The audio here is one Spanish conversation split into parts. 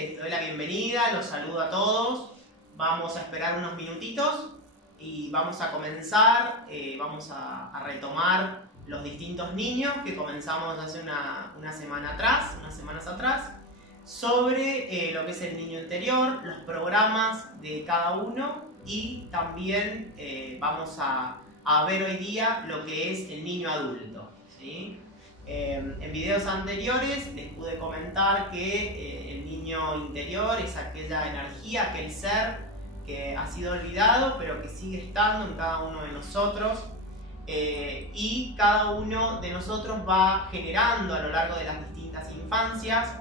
Les doy la bienvenida, los saludo a todos. Vamos a esperar unos minutitos y vamos a comenzar, vamos a retomar los distintos niños que comenzamos hace unas semanas atrás, sobre lo que es el niño interior, los programas de cada uno y también vamos a ver hoy día lo que es el niño adulto, ¿sí? En videos anteriores les pude comentar que el niño interior es aquella energía, aquel ser que ha sido olvidado pero que sigue estando en cada uno de nosotros, y cada uno de nosotros va generando a lo largo de las distintas infancias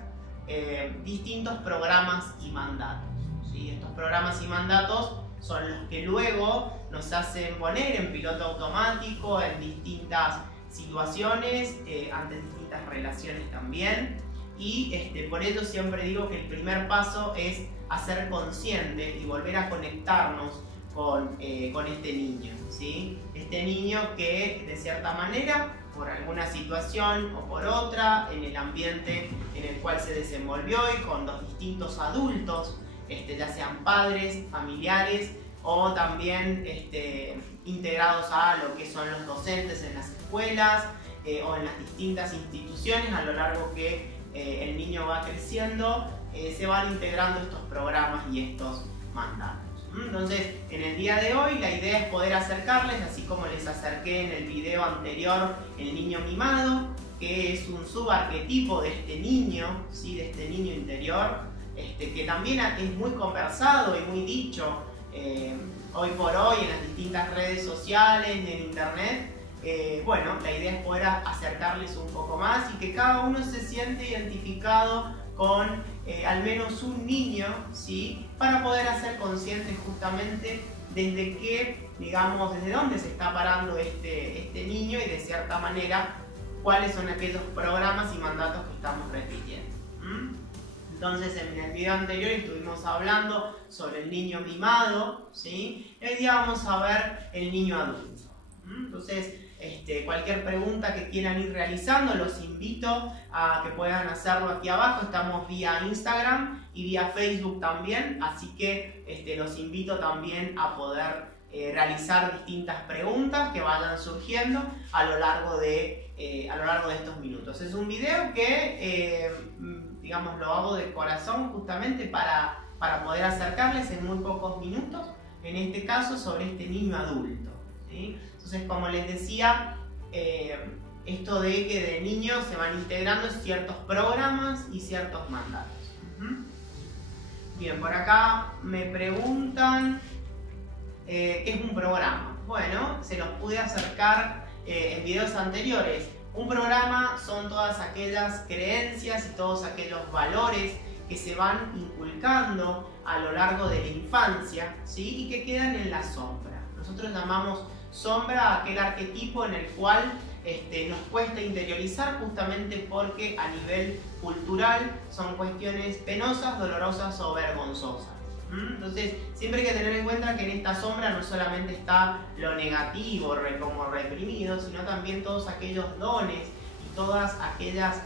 distintos programas y mandatos, ¿sí? Estos programas y mandatos son los que luego nos hacen poner en piloto automático en distintas situaciones, ante distintas relaciones también, y por ello siempre digo que el primer paso es hacer consciente y volver a conectarnos con este niño, ¿sí? Este niño que de cierta manera, por alguna situación o por otra, en el ambiente en el cual se desenvolvió y con los distintos adultos, ya sean padres, familiares o también integrados a lo que son los docentes en las escuelas o en las distintas instituciones a lo largo que el niño va creciendo, se van integrando estos programas y estos mandatos. Entonces, en el día de hoy la idea es poder acercarles, así como les acerqué en el video anterior, el niño mimado, que es un subarquetipo de este niño, ¿sí? De este niño interior, que también es muy conversado y muy dicho hoy por hoy en las distintas redes sociales y en internet. Bueno, la idea es poder acercarles un poco más y que cada uno se siente identificado con al menos un niño, ¿sí? Para poder hacer conscientes justamente desde qué, digamos, desde dónde se está parando este niño y de cierta manera cuáles son aquellos programas y mandatos que estamos repitiendo. Entonces, en el video anterior estuvimos hablando sobre el niño mimado, ¿sí? Hoy día vamos a ver el niño adulto. Entonces, cualquier pregunta que quieran ir realizando, los invito a que puedan hacerlo aquí abajo. Estamos vía Instagram y vía Facebook también, así que los invito también a poder realizar distintas preguntas que vayan surgiendo a lo largo de estos minutos. Es un video que digamos, lo hago de corazón justamente para poder acercarles en muy pocos minutos, en este caso sobre este niño adulto, ¿sí? Entonces, como les decía, esto de que de niños se van integrando ciertos programas y ciertos mandatos. Bien, por acá me preguntan ¿qué es un programa? Bueno, se los pude acercar en videos anteriores. Un programa son todas aquellas creencias y todos aquellos valores que se van inculcando a lo largo de la infancia, ¿sí? Y que quedan en la sombra. Nosotros llamamos sombra a aquel arquetipo en el cual nos cuesta interiorizar, justamente porque a nivel cultural son cuestiones penosas, dolorosas o vergonzosas. Entonces, siempre hay que tener en cuenta que en esta sombra no solamente está lo negativo como reprimido, sino también todos aquellos dones y todas aquellas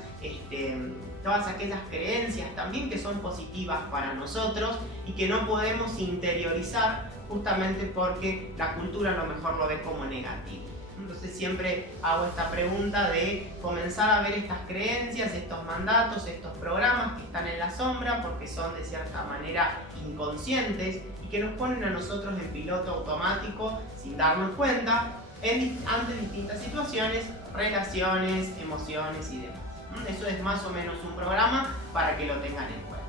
creencias también que son positivas para nosotros y que no podemos interiorizar justamente porque la cultura a lo mejor lo ve como negativo. Entonces siempre hago esta pregunta de comenzar a ver estas creencias, estos mandatos, estos programas que están en la sombra porque son de cierta manera inconscientes y que nos ponen a nosotros en piloto automático sin darnos cuenta ante distintas situaciones, relaciones, emociones y demás. Eso es más o menos un programa para que lo tengan en cuenta.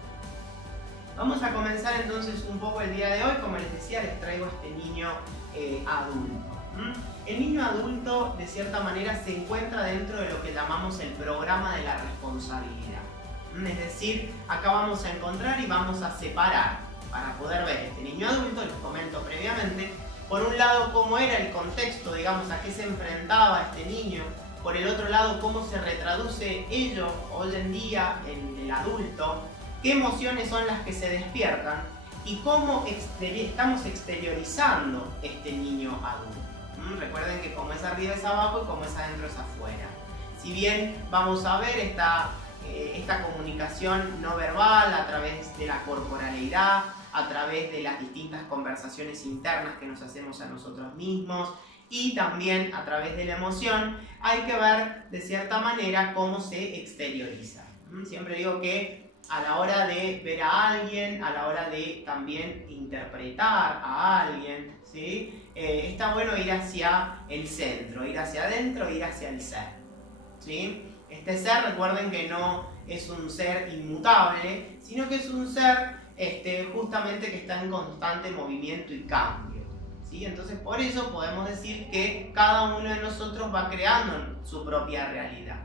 Vamos a comenzar entonces un poco el día de hoy. Como les decía, les traigo a este niño adulto. El niño adulto de cierta manera se encuentra dentro de lo que llamamos el programa de la responsabilidad. Es decir, acá vamos a encontrar y vamos a separar para poder ver este niño adulto. Les comento previamente, por un lado cómo era el contexto, digamos, a qué se enfrentaba este niño. Por el otro lado, cómo se retraduce ello hoy en día en el adulto, qué emociones son las que se despiertan y cómo estamos exteriorizando este niño adulto. Recuerden que como es arriba es abajo y como es adentro es afuera. Si bien vamos a ver esta esta comunicación no verbal a través de la corporalidad, a través de las distintas conversaciones internas que nos hacemos a nosotros mismos y también a través de la emoción, hay que ver de cierta manera cómo se exterioriza. Siempre digo que a la hora de ver a alguien, a la hora de también interpretar a alguien, ¿sí? Está bueno ir hacia el centro, ir hacia adentro, ir hacia el ser, ¿sí? Este ser, recuerden que no es un ser inmutable, sino que es un ser justamente que está en constante movimiento y cambio, ¿sí? Entonces por eso podemos decir que cada uno de nosotros va creando su propia realidad,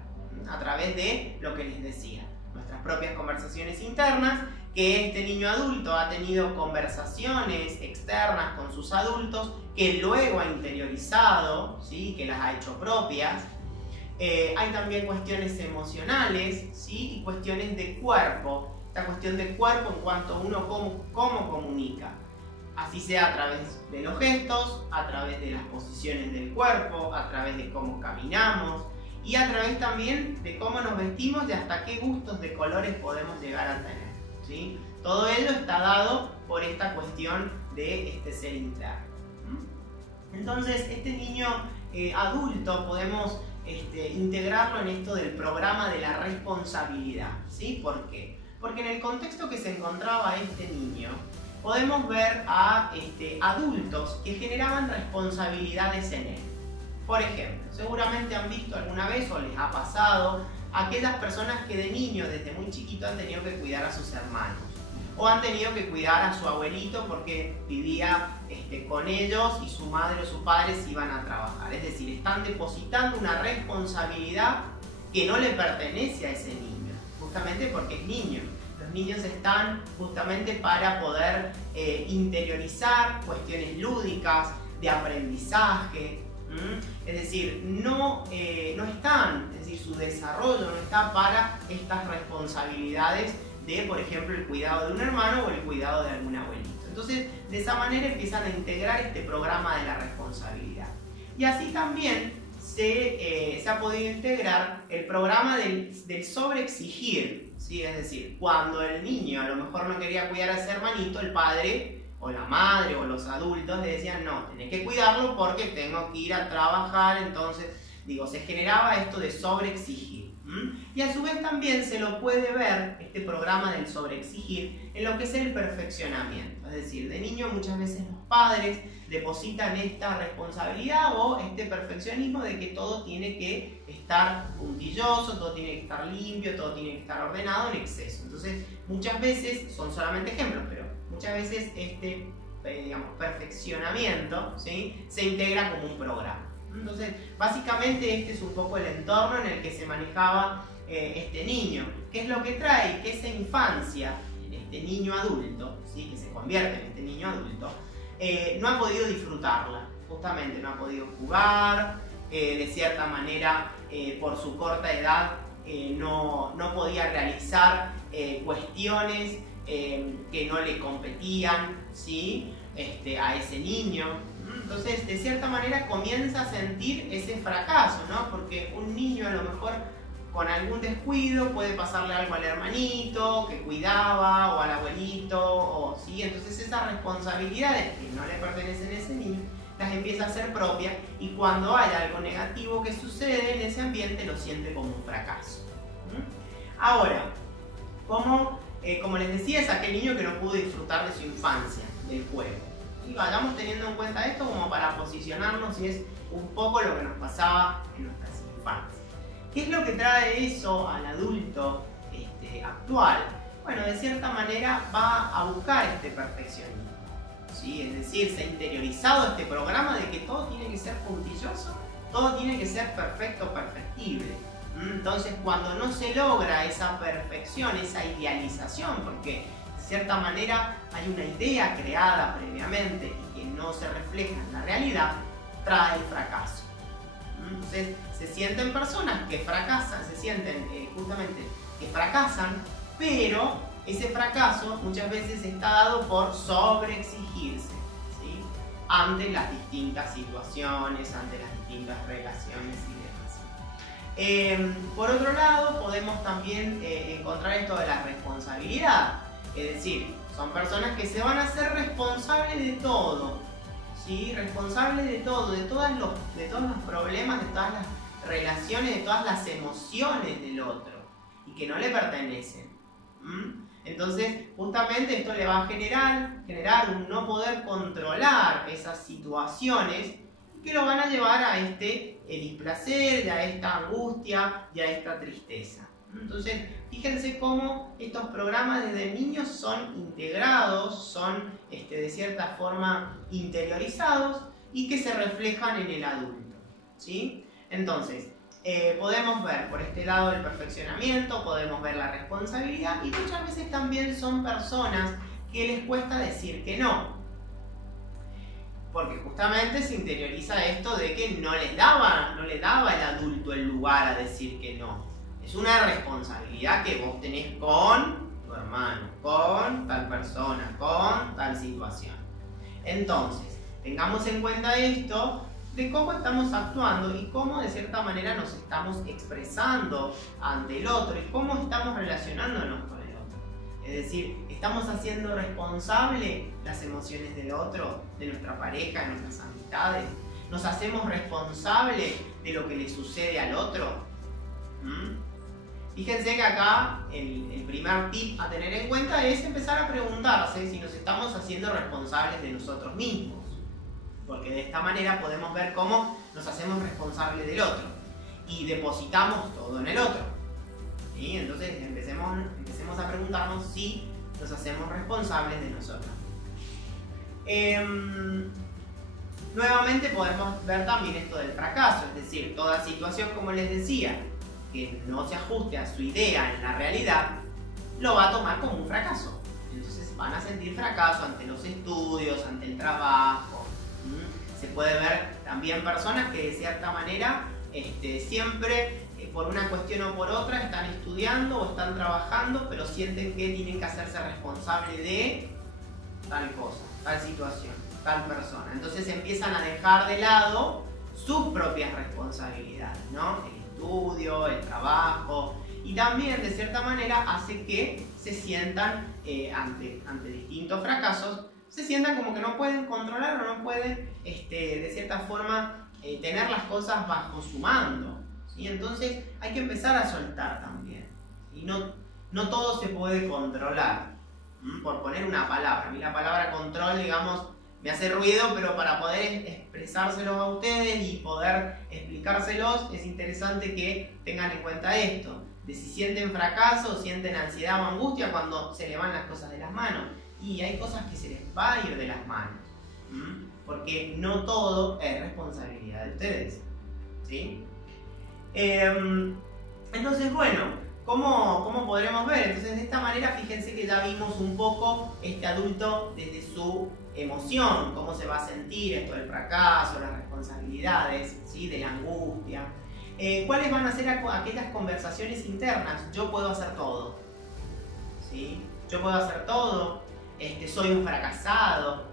a través de lo que les decía, nuestras propias conversaciones internas, que este niño adulto ha tenido conversaciones externas con sus adultos, que luego ha interiorizado, ¿sí? Que las ha hecho propias. Hay también cuestiones emocionales, ¿sí? Y cuestiones de cuerpo. Esta cuestión de cuerpo en cuanto a uno cómo comunica. Así sea a través de los gestos, a través de las posiciones del cuerpo, a través de cómo caminamos y a través también de cómo nos vestimos y hasta qué gustos de colores podemos llegar a tener, ¿sí? Todo ello está dado por esta cuestión de este ser interno. Entonces, este niño adulto podemos integrarlo en esto del programa de la responsabilidad, ¿sí? ¿Por qué? Porque en el contexto que se encontraba este niño, podemos ver a adultos que generaban responsabilidades en él. Por ejemplo, seguramente han visto alguna vez o les ha pasado a aquellas personas que de niño, desde muy chiquito, han tenido que cuidar a sus hermanos o han tenido que cuidar a su abuelito porque vivía con ellos y su madre o su padre se iban a trabajar. Es decir, están depositando una responsabilidad que no le pertenece a ese niño, justamente porque es niño. Los niños están justamente para poder interiorizar cuestiones lúdicas, de aprendizaje. Es decir, no están, es decir, su desarrollo no está para estas responsabilidades de, por ejemplo, el cuidado de un hermano o el cuidado de algún abuelito. Entonces, de esa manera empiezan a integrar este programa de la responsabilidad. Y así también se ha podido integrar el programa del sobreexigir, ¿sí? Es decir, cuando el niño a lo mejor no quería cuidar a ese hermanito, el padre o la madre o los adultos le decían, no, tenés que cuidarlo porque tengo que ir a trabajar. Entonces, se generaba esto de sobreexigir. Y a su vez también se lo puede ver, este programa del sobreexigir, en lo que es el perfeccionamiento. Es decir, de niño muchas veces los padres depositan esta responsabilidad o este perfeccionismo de que todo tiene que estar puntilloso, todo tiene que estar limpio, todo tiene que estar ordenado en exceso. Entonces, muchas veces, son solamente ejemplos, pero muchas veces este perfeccionamiento, ¿sí? Se integra como un programa. Entonces, básicamente este es un poco el entorno en el que se manejaba este niño. ¿Qué es lo que trae? Que esa infancia, en este niño adulto, ¿sí? Que se convierte en este niño adulto, no ha podido disfrutarla. Justamente no ha podido jugar, de cierta manera, por su corta edad, no podía realizar cuestiones que no le competían, ¿sí? A ese niño. Entonces, de cierta manera comienza a sentir ese fracaso, ¿no? Porque un niño a lo mejor con algún descuido puede pasarle algo al hermanito que cuidaba o al abuelito, o, ¿sí? Entonces esas responsabilidades que no le pertenecen a ese niño las empieza a hacer propias y cuando hay algo negativo que sucede en ese ambiente lo siente como un fracaso. Ahora, como les decía, es aquel niño que no pudo disfrutar de su infancia, del juego. Y vayamos teniendo en cuenta esto como para posicionarnos y es un poco lo que nos pasaba en nuestras infancias. ¿Qué es lo que trae eso al adulto actual? Bueno, de cierta manera va a buscar este perfeccionismo, ¿sí? Es decir, se ha interiorizado este programa de que todo tiene que ser puntilloso, todo tiene que ser perfecto, perfectible. Entonces, cuando no se logra esa perfección, esa idealización, porque de cierta manera hay una idea creada previamente y que no se refleja en la realidad, trae el fracaso. Entonces, se sienten personas que fracasan, se sienten justamente que fracasan, pero ese fracaso muchas veces está dado por sobreexigirse, ¿sí? Ante las distintas situaciones, ante las distintas relaciones y demás. Por otro lado, podemos también encontrar esto de la responsabilidad. Es decir, son personas que se van a hacer responsables de todo. ¿Sí? Responsables de todo, de todos los problemas, de todas las relaciones, de todas las emociones del otro. Y que no le pertenecen. Entonces, justamente esto le va a generar un no poder controlar esas situaciones que lo van a llevar a este displacer, a esta angustia y a esta tristeza. Entonces, fíjense cómo estos programas desde niños son integrados, son de cierta forma interiorizados y que se reflejan en el adulto. ¿Sí? Entonces, podemos ver por este lado el perfeccionamiento, podemos ver la responsabilidad y muchas veces también son personas que les cuesta decir que no. Porque justamente se interioriza esto de que no le daba el adulto el lugar a decir que no. Es una responsabilidad que vos tenés con tu hermano, con tal persona, con tal situación. Entonces, tengamos en cuenta esto de cómo estamos actuando y cómo de cierta manera nos estamos expresando ante el otro y cómo estamos relacionándonos con el otro. Es decir, estamos haciendo responsable las emociones del otro, de nuestra pareja, de nuestras amistades. Nos hacemos responsable de lo que le sucede al otro. Fíjense que acá el primer tip a tener en cuenta es empezar a preguntarse si nos estamos haciendo responsables de nosotros mismos. Porque de esta manera podemos ver cómo nos hacemos responsables del otro y depositamos todo en el otro. ¿Sí? Entonces empecemos a preguntarnos si nos hacemos responsables de nosotros. Nuevamente podemos ver también esto del fracaso, es decir, toda situación, como les decía, que no se ajuste a su idea en la realidad, lo va a tomar como un fracaso. Entonces van a sentir fracaso ante los estudios, ante el trabajo. Se puede ver también personas que de cierta manera siempre por una cuestión o por otra están estudiando o están trabajando, pero sienten que tienen que hacerse responsable de tal cosa, tal situación, tal persona. Entonces empiezan a dejar de lado sus propias responsabilidades, ¿no? El estudio, el trabajo, y también de cierta manera hace que se sientan ante distintos fracasos, se sientan como que no pueden controlar o no pueden de cierta forma tener las cosas bajo su mando, ¿sí? Entonces hay que empezar a soltar también, y no todo se puede controlar. Por poner una palabra, a mí la palabra control, digamos, me hace ruido, pero para poder expresárselos a ustedes y poder explicárselos es interesante que tengan en cuenta esto, de si sienten fracaso, sienten ansiedad o angustia cuando se le van las cosas de las manos. Y hay cosas que se les va a ir de las manos, porque no todo es responsabilidad de ustedes, ¿sí? Entonces, bueno, ¿cómo podremos ver? Entonces, de esta manera, fíjense que ya vimos un poco este adulto desde su emoción, cómo se va a sentir esto del fracaso, las responsabilidades, ¿sí? De la angustia. ¿Cuáles van a ser aquellas conversaciones internas? Yo puedo hacer todo, ¿sí? Yo puedo hacer todo. Soy un fracasado.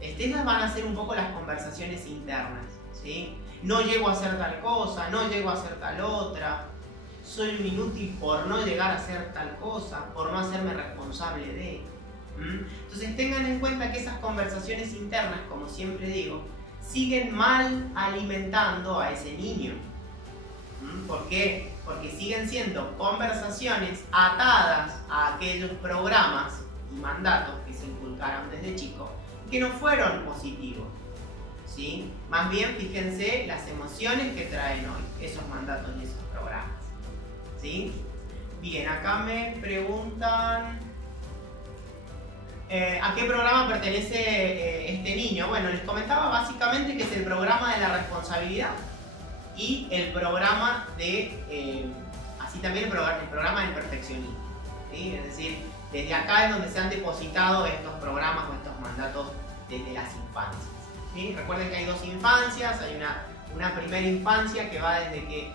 Estas van a ser un poco las conversaciones internas, ¿sí? No llego a hacer tal cosa, no llego a hacer tal otra. Soy un inútil por no llegar a hacer tal cosa, por no hacerme responsable de. Entonces tengan en cuenta que esas conversaciones internas, como siempre digo, siguen mal alimentando a ese niño. ¿Por qué? Porque siguen siendo conversaciones atadas a aquellos programas y mandatos que se inculcaron desde chico, que no fueron positivos, ¿sí? Más bien, fíjense las emociones que traen hoy esos mandatos y esos programas, ¿sí? Bien, acá me preguntan ¿a qué programa pertenece este niño? Bueno, les comentaba básicamente que es el programa de la responsabilidad y el programa de, así también el programa del perfeccionismo, ¿sí? Es decir, desde acá es donde se han depositado estos programas o estos mandatos desde las infancias, ¿sí? Recuerden que hay dos infancias, hay una primera infancia que va desde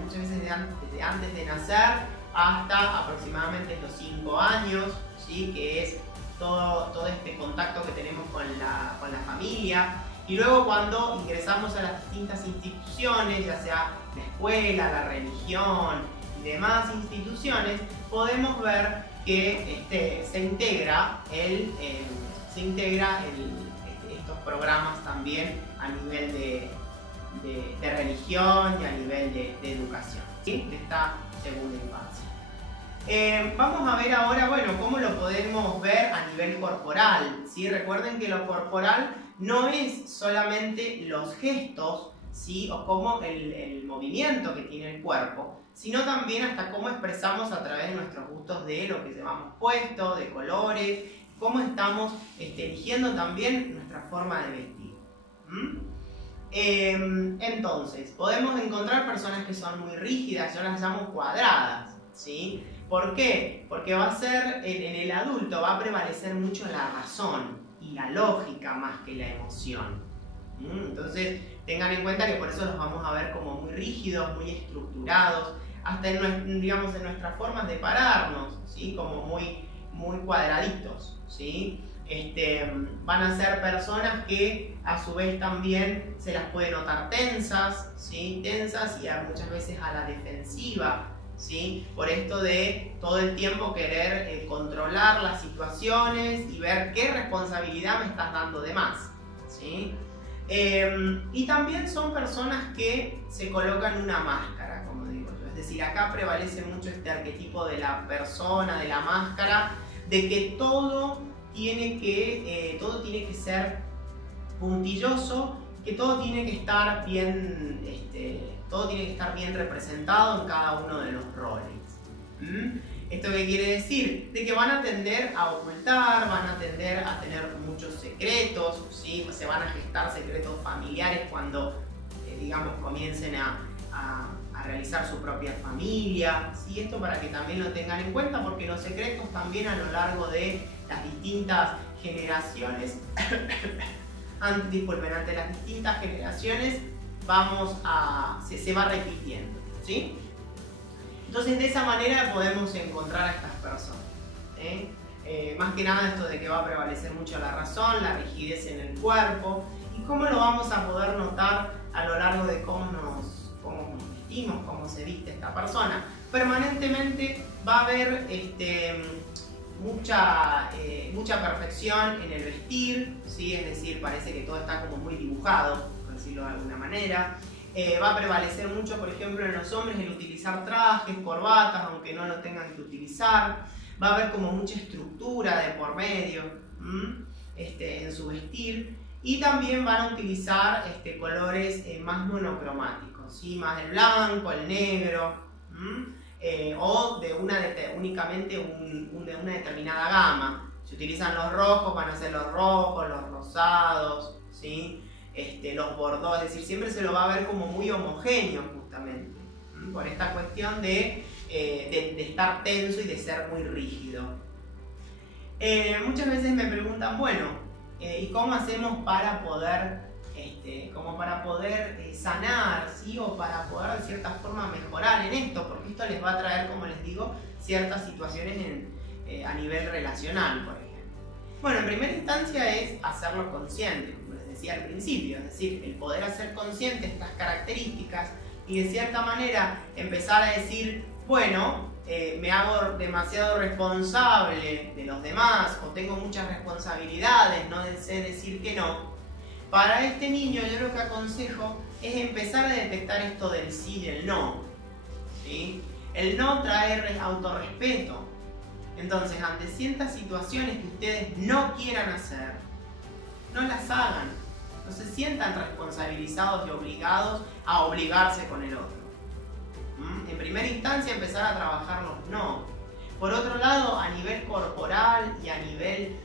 muchas veces desde antes de nacer hasta aproximadamente los 5 años, ¿sí? Que es todo este contacto que tenemos con la familia. Y luego cuando ingresamos a las distintas instituciones, ya sea la escuela, la religión y demás instituciones, podemos ver que se integra estos programas también a nivel de religión y a nivel de educación, ¿sí? De esta segunda infancia. Vamos a ver ahora, bueno, cómo lo podemos ver a nivel corporal, ¿sí? Recuerden que lo corporal no es solamente los gestos, ¿sí? O como el movimiento que tiene el cuerpo, sino también hasta cómo expresamos a través de nuestros gustos de lo que llevamos puesto, de colores, cómo estamos eligiendo también nuestra forma de vestir. Entonces, podemos encontrar personas que son muy rígidas, yo las llamo cuadradas, ¿sí? ¿Por qué? Porque va a ser, en el adulto va a prevalecer mucho la razón y la lógica más que la emoción. Entonces, tengan en cuenta que por eso los vamos a ver como muy rígidos, muy estructurados, hasta digamos, en nuestras formas de pararnos, ¿sí? Como muy cuadraditos, ¿sí? Van a ser personas que a su vez también se las puede notar tensas, ¿sí? Tensas y muchas veces a la defensiva, ¿sí? Por esto de todo el tiempo querer controlar las situaciones y ver qué responsabilidad me estás dando de más, ¿sí? Y también son personas que se colocan una máscara, como digo yo. Es decir, acá prevalece mucho este arquetipo de la persona, de la máscara, de que todo tiene que ser puntilloso, que todo tiene que estar bien, representado en cada uno de los roles. ¿Esto qué quiere decir? De que van a tender a ocultar, van a tender a tener muchos secretos, ¿sí? Se van a gestar secretos familiares cuando, digamos, comiencen a realizar su propia familia, ¿sí? Esto para que también lo tengan en cuenta, porque los secretos también a lo largo de las distintas generaciones, ante las distintas generaciones se va repitiendo, ¿sí? Entonces de esa manera podemos encontrar a estas personas, más que nada esto de que va a prevalecer mucho la razón, la rigidez en el cuerpo, y cómo lo vamos a poder notar a lo largo de cómo nos vestimos, cómo se viste esta persona. Permanentemente va a haber mucha perfección en el vestir, ¿sí? Es decir, parece que todo está como muy dibujado, por decirlo de alguna manera. Va a prevalecer mucho, por ejemplo, en los hombres el utilizar trajes, corbatas, aunque no lo tengan que utilizar. Va a haber como mucha estructura de por medio en su vestir. Y también van a utilizar colores más monocromáticos, ¿sí? Más el blanco, el negro, o únicamente de una determinada gama. Si utilizan los rojos, van a ser los rojos, los rosados, ¿sí? Los bordeaux, es decir, siempre se lo va a ver como muy homogéneo justamente, por esta cuestión de estar tenso y de ser muy rígido. Muchas veces me preguntan, bueno, ¿y cómo hacemos para poder sanar, ¿sí? O para poder de cierta forma mejorar en esto? Porque esto les va a traer, como les digo, ciertas situaciones a nivel relacional, por ejemplo. Bueno, en primera instancia es hacerlo consciente, al principio, es decir, el poder hacer consciente estas características y de cierta manera empezar a decir, bueno, me hago demasiado responsable de los demás o tengo muchas responsabilidades, no sé decir que no. Para este niño yo lo que aconsejo es empezar a detectar esto del sí y el no, ¿sí? El no trae autorrespeto. Entonces, ante ciertas situaciones que ustedes no quieran hacer, no las hagan. No se sientan responsabilizados y obligados a obligarse con el otro. En primera instancia empezar a trabajar los no. Por otro lado, a nivel corporal y a nivel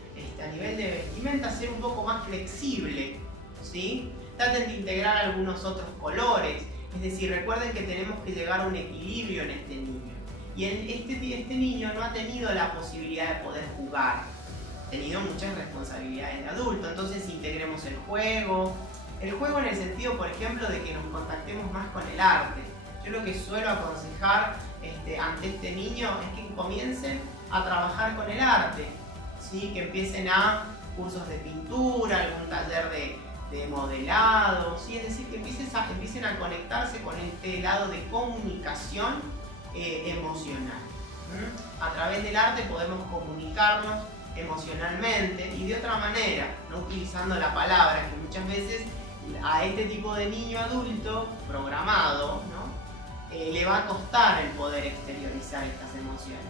de vestimenta, ser un poco más flexible, ¿sí? Traten de integrar algunos otros colores. Es decir, recuerden que tenemos que llegar a un equilibrio en este niño. Y este niño no ha tenido la posibilidad de poder jugar. Tenido muchas responsabilidades de adulto, entonces integremos el juego en el sentido, por ejemplo, de que nos contactemos más con el arte. Yo lo que suelo aconsejar ante este niño es que comiencen a trabajar con el arte, ¿sí? Que empiecen a cursos de pintura, algún taller de modelado, ¿sí? Es decir, que empiecen a conectarse con este lado de comunicación emocional. A través del arte podemos comunicarnos emocionalmente y de otra manera, no utilizando la palabra, que muchas veces a este tipo de niño adulto programado, ¿no? Le va a costar el poder exteriorizar estas emociones.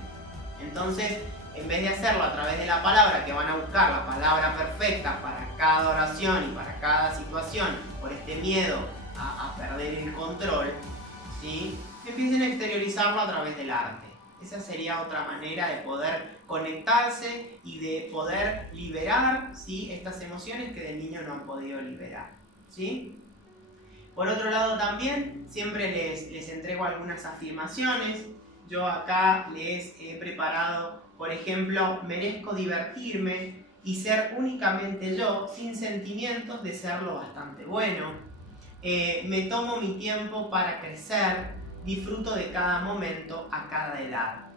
Entonces, en vez de hacerlo a través de la palabra, que van a buscar la palabra perfecta para cada oración y para cada situación, por este miedo a perder el control, ¿sí? Empiecen a exteriorizarlo a través del arte. Esa sería otra manera de poder conectarse y de poder liberar, ¿sí?, estas emociones que de niño no han podido liberar, ¿sí? Por otro lado también, siempre les entrego algunas afirmaciones. Yo acá les he preparado, por ejemplo, merezco divertirme y ser únicamente yo, sin sentimientos de serlo bastante bueno. Me tomo mi tiempo para crecer, disfruto de cada momento a cada edad.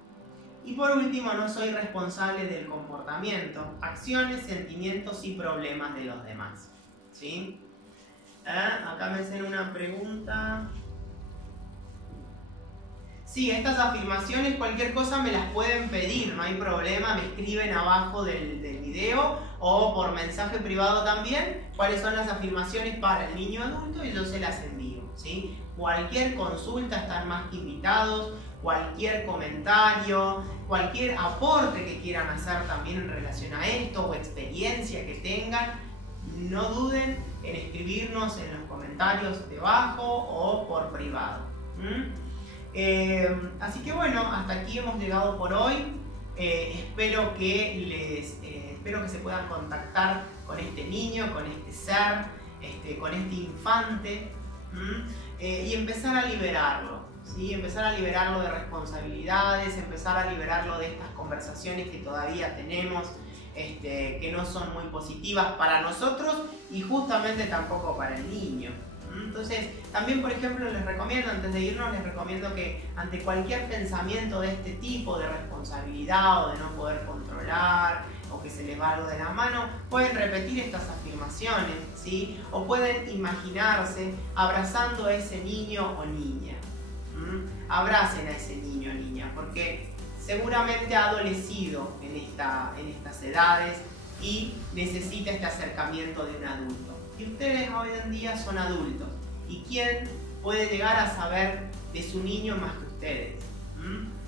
Y por último, no soy responsable del comportamiento, acciones, sentimientos y problemas de los demás, ¿sí? Acá me hacen una pregunta. Sí, estas afirmaciones, cualquier cosa me las pueden pedir, no hay problema, me escriben abajo del video o por mensaje privado también cuáles son las afirmaciones para el niño adulto y yo se las envío, ¿sí? Cualquier consulta están más que invitados, cualquier comentario, cualquier aporte que quieran hacer también en relación a esto o experiencia que tengan, no duden en escribirnos en los comentarios debajo o por privado. Así que bueno, hasta aquí hemos llegado por hoy. Espero que se puedan contactar con este niño, con este ser, con este infante, y empezar a liberarlo, ¿sí? Empezar a liberarlo de responsabilidades, empezar a liberarlo de estas conversaciones que todavía tenemos, que no son muy positivas para nosotros y justamente tampoco para el niño. Entonces, también, por ejemplo, les recomiendo, antes de irnos, les recomiendo que ante cualquier pensamiento de este tipo, de responsabilidad o de no poder controlar, o que se les va algo de la mano, pueden repetir estas afirmaciones, ¿sí? O pueden imaginarse abrazando a ese niño o niña. Abracen a ese niño o niña, porque seguramente ha adolecido en estas edades y necesita este acercamiento de un adulto. Y ustedes hoy en día son adultos. ¿Y quién puede llegar a saber de su niño más que ustedes?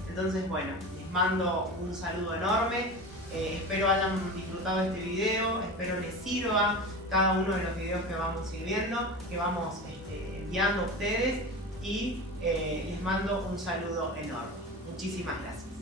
Entonces, bueno, les mando un saludo enorme. Espero hayan disfrutado este video. Espero les sirva cada uno de los videos que vamos sirviendo, que vamos enviando a ustedes. Y les mando un saludo enorme. Muchísimas gracias.